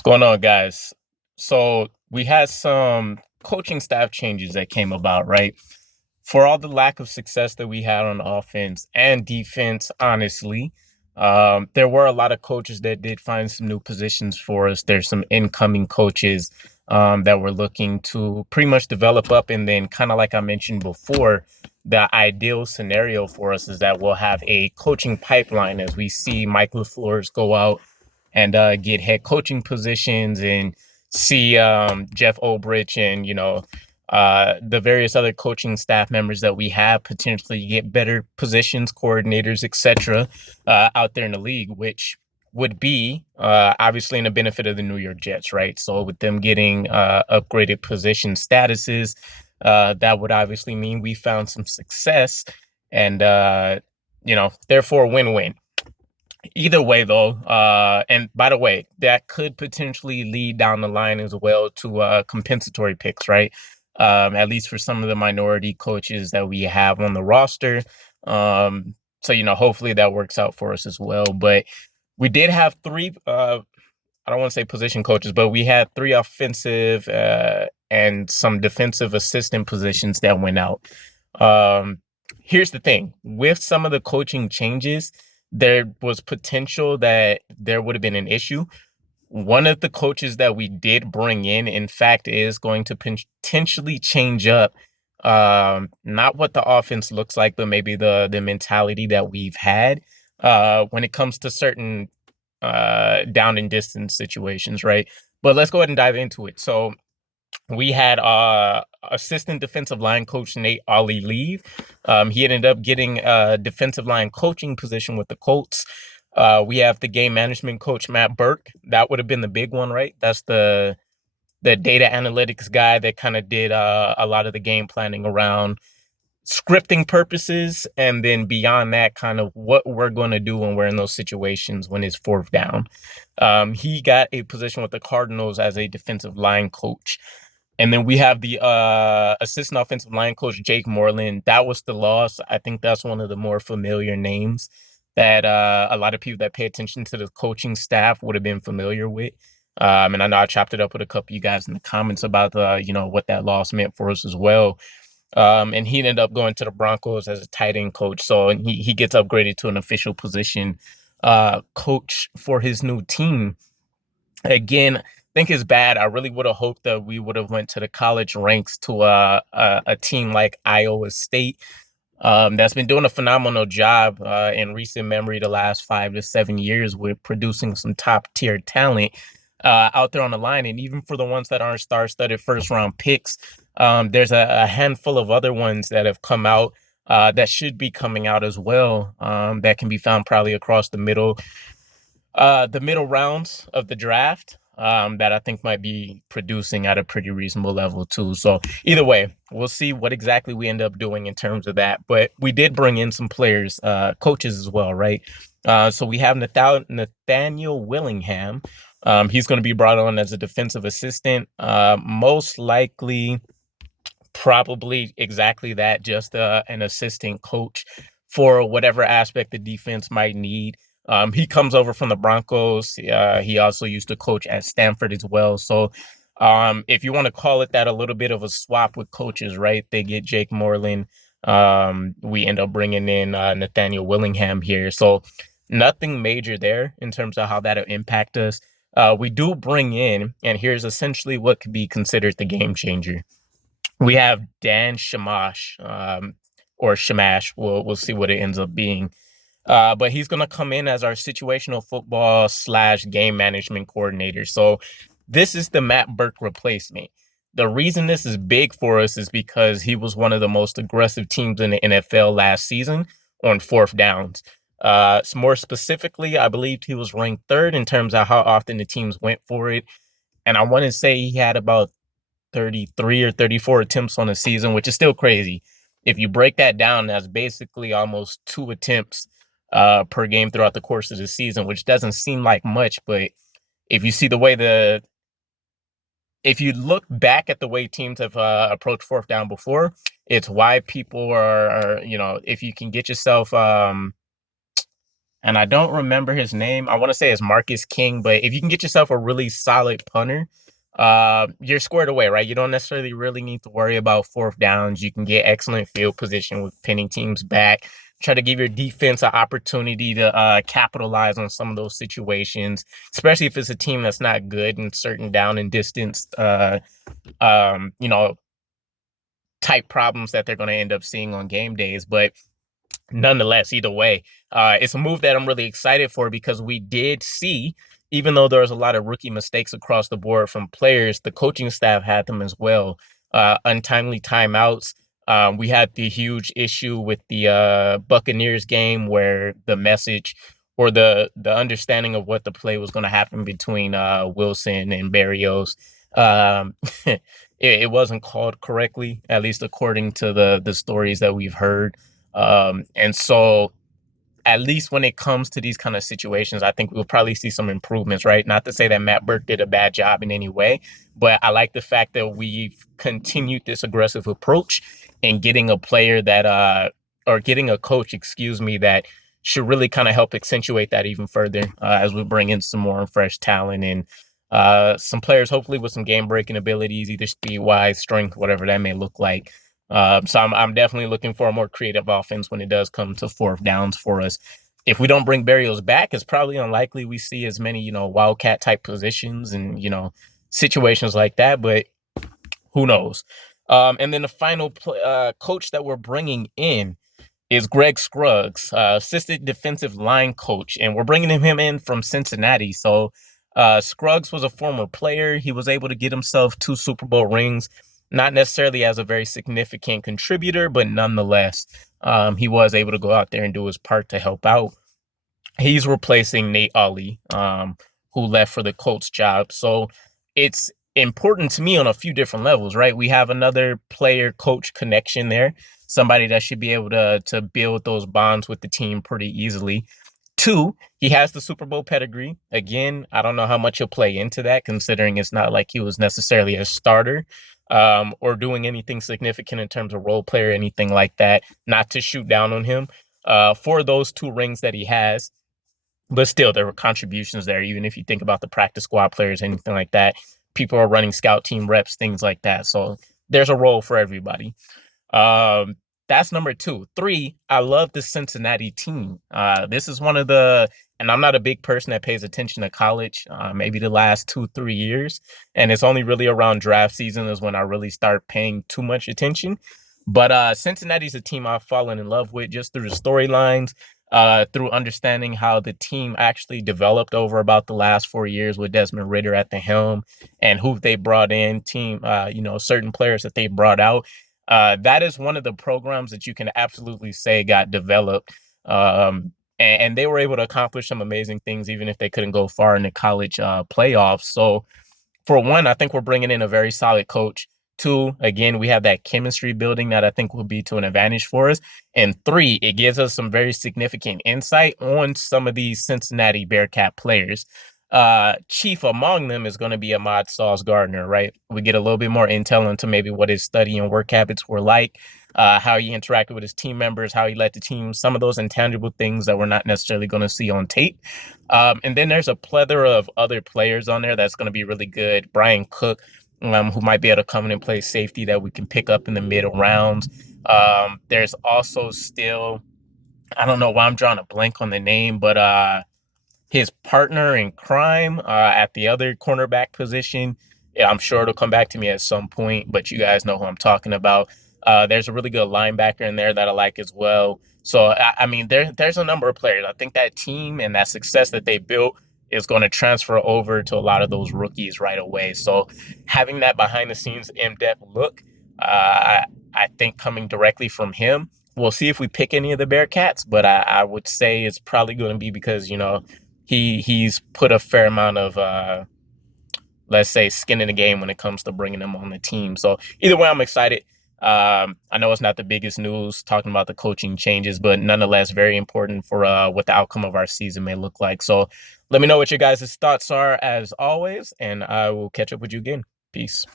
What's going on, guys? So we had some coaching staff changes that came about, right? For all the lack of success that we had on offense and defense, honestly, there were a lot of coaches that did find some new positions for us. There's some incoming coaches that we're looking to pretty much develop up. And then, kind of like I mentioned before, the ideal scenario for us is that we'll have a coaching pipeline as we see Mike LaFleur's go out and get head coaching positions and see Jeff Olbrich and, the various other coaching staff members that we have potentially get better positions, coordinators, etc., out there in the league, which would be obviously in the benefit of the New York Jets, right? So with them getting upgraded position statuses, that would obviously mean we found some success and, therefore win-win. Either way, though, and by the way, that could potentially lead down the line as well to compensatory picks, right? At least for some of the minority coaches that we have on the roster. So, hopefully that works out for us as well. But we did have three, I don't want to say position coaches, but we had three offensive and some defensive assistant positions that went out. Here's the thing. With some of the coaching changes, there was potential that there would have been an issue. One of the coaches that we did bring in fact, is going to potentially change up not what the offense looks like, but maybe the mentality that we've had when it comes to certain down and distance situations, right? But let's go ahead and dive into it. So we had assistant defensive line coach Nate Ollie leave. He ended up getting a defensive line coaching position with the Colts. We have the game management coach Matt Burke. That would have been the big one, right? That's the data analytics guy that kind of did a lot of the game planning around scripting purposes, and then beyond that, kind of what we're going to do when we're in those situations when it's fourth down. He got a position with the Cardinals as a defensive line coach. And then we have the assistant offensive line coach, Jake Moreland. That was the loss. I think that's one of the more familiar names that a lot of people that pay attention to the coaching staff would have been familiar with. And I know I chopped it up with a couple of you guys in the comments about what that loss meant for us as well. And he ended up going to the Broncos as a tight end coach. So he gets upgraded to an official position coach for his new team. Again, think it's bad. I really would have hoped that we would have went to the college ranks to a team like Iowa State that's been doing a phenomenal job in recent memory the last 5 to 7 years with producing some top tier talent out there on the line. And even for the ones that aren't star-studded first-round picks, there's a handful of other ones that have come out that should be coming out as well that can be found probably across the middle rounds of the draft that I think might be producing at a pretty reasonable level too. So either way, we'll see what exactly we end up doing in terms of that. But we did bring in some players, coaches as well, right? So we have Nathaniel Willingham. He's going to be brought on as a defensive assistant, most likely probably exactly that, just an assistant coach for whatever aspect the defense might need. He comes over from the Broncos. He also used to coach at Stanford as well. So if you want to call it that, a little bit of a swap with coaches, right? They get Jake Moreland. We end up bringing in Nathaniel Willingham here. So nothing major there in terms of how that'll impact us. We do bring in, and here's essentially what could be considered the game changer. We have Dan Shamash, or Shamash. We'll see what it ends up being. But he's going to come in as our situational football / game management coordinator. So this is the Matt Burke replacement. The reason this is big for us is because he was one of the most aggressive teams in the NFL last season on fourth downs. More specifically, I believe he was ranked third in terms of how often the teams went for it. And I want to say he had about 33 or 34 attempts on the season, which is still crazy. If you break that down, that's basically almost 2 attempts per game throughout the course of the season, which doesn't seem like much. But if you see the way if you look back at the way teams have approached fourth down before, it's why people are if you can get yourself and I don't remember his name. I want to say it's Marcus King, but if you can get yourself a really solid punter, you're squared away, right? You don't necessarily really need to worry about fourth downs. You can get excellent field position with pinning teams back. Try to give your defense an opportunity to capitalize on some of those situations, especially if it's a team that's not good in certain down and distance, you know, type problems that they're going to end up seeing on game days. But nonetheless, either way, it's a move that I'm really excited for because we did see, even though there was a lot of rookie mistakes across the board from players, the coaching staff had them as well. Untimely timeouts. We had the huge issue with the Buccaneers game where the message or the understanding of what the play was going to happen between Wilson and Berrios, um, it wasn't called correctly, at least according to the stories that we've heard. And so at least when it comes to these kind of situations, I think we'll probably see some improvements, right? Not to say that Matt Burke did a bad job in any way, but I like the fact that we've continued this aggressive approach and getting a player that, or getting a coach, excuse me, that should really kind of help accentuate that even further as we bring in some more fresh talent and some players, hopefully with some game breaking abilities, either speed wise, strength, whatever that may look like. So I'm definitely looking for a more creative offense when it does come to fourth downs for us. If we don't bring Berrios back, it's probably unlikely we see as many, wildcat type positions and, situations like that, but who knows? And then the final coach that we're bringing in is Greg Scruggs, assistant defensive line coach, and we're bringing him in from Cincinnati. So Scruggs was a former player. He was able to get himself 2 Super Bowl rings, not necessarily as a very significant contributor, but nonetheless, he was able to go out there and do his part to help out. He's replacing Nate Ollie, who left for the Colts job. So it's important to me on a few different levels, right? We have another player coach connection there, somebody that should be able to build those bonds with the team pretty easily. 2, he has the Super Bowl pedigree. Again, I don't know how much he'll play into that, considering it's not like he was necessarily a starter or doing anything significant in terms of role play or anything like that. Not to shoot down on him for those 2 rings that he has. But still, there were contributions there, even if you think about the practice squad players, anything like that. People are running scout team reps, things like that. So there's a role for everybody. That's number 2. 3, I love the Cincinnati team. This is one of and I'm not a big person that pays attention to college, maybe the last 2-3 years. And it's only really around draft season is when I really start paying too much attention. But Cincinnati's a team I've fallen in love with just through the storylines, through understanding how the team actually developed over about the last 4 years with Desmond Ridder at the helm and who they brought in, certain players that they brought out. That is one of the programs that you can absolutely say got developed. And they were able to accomplish some amazing things, even if they couldn't go far in the college playoffs. So for one, I think we're bringing in a very solid coach. 2, again, we have that chemistry building that I think will be to an advantage for us. And 3, it gives us some very significant insight on some of these Cincinnati Bearcat players. Chief among them is going to be Ahmad Sauce Gardner, right? We get a little bit more intel into maybe what his study and work habits were like, how he interacted with his team members, how he led the team, some of those intangible things that we're not necessarily going to see on tape. And then there's a plethora of other players on there that's going to be really good. Brian Cook, who might be able to come in and play safety that we can pick up in the middle rounds. There's also still, I don't know why I'm drawing a blank on the name, but his partner in crime at the other cornerback position. Yeah, I'm sure it'll come back to me at some point, but you guys know who I'm talking about. There's a really good linebacker in there that I like as well. So, I mean, there's a number of players. I think that team and that success that they built is going to transfer over to a lot of those rookies right away. So having that behind the scenes in-depth look, I think coming directly from him, we'll see if we pick any of the Bearcats, but I would say it's probably going to be because, he's put a fair amount of, let's say, skin in the game when it comes to bringing them on the team. So either way, I'm excited. I know it's not the biggest news talking about the coaching changes, but nonetheless, very important for what the outcome of our season may look like. So let me know what your guys' thoughts are as always, and I will catch up with you again. Peace.